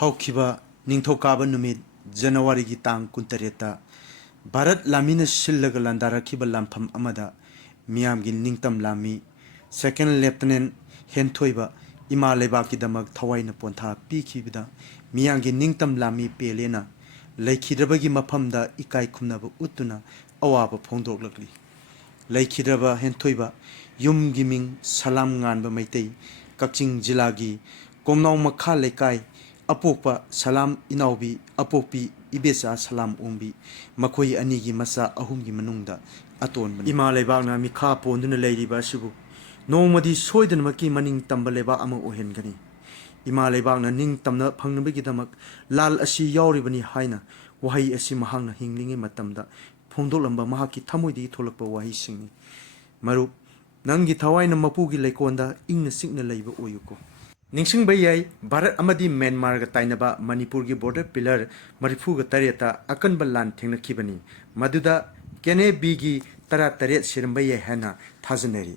हौखिबा निंथौकाबा नुमित जनवरी की तांग कुंतरेता भारत लामीन सिल्लग लांदारखिबा लांफम अमदा मियामगी निंगतम लामी second lieutenant हेंथोइबा इमा लेबाकी दमक थवाइना पोंथा पीखिबदा मियामगी निंगतम लामी पेलेना लैखिद्रबगी मफमदा इकाई खुमनबा उतुना अवाब फोंदोकलकली लैखिद्रबा हेंथोइबा युमगी मिंग सलाम गानबा मैतै कक्चिंग जिलागी कोमनाव मखा लेकाई अपोपा सलाम इनाउबी अपोपी इबेसा सलाम ओंबी मखोई अनीगी मसा अहुमगी मनुंगदा अतोन इमा लेबागना मिखा पोंदुना लेरिबा सिबु नोंमदी सोइदनमकी मनिंग तंबा लेबा अमा ओहेनगनी इमा लेबागना निंग तमना फंगनबगीदमक लाल असी यावरिबनी हाइना वहाई असी महांगना हिंगलिंगे मतमदा फोंदोलंबा महाकी थमोइदी थोलकपा वहाई सिंगनी मरुप नंगी थवाइना मपुगी लेकोंदा इंगना सिंगना लेबा ओयुको निंगसिंग याई भारत अमदी म्यांमार गा ताइनबा मणिपुर की बॉर्डर पिलर मरिफू गा तरेता अकनबा लान थेंगनखिबनी मदुदा केने बीगी तरा तरेत सिरंबा याई हैना थाजनरी।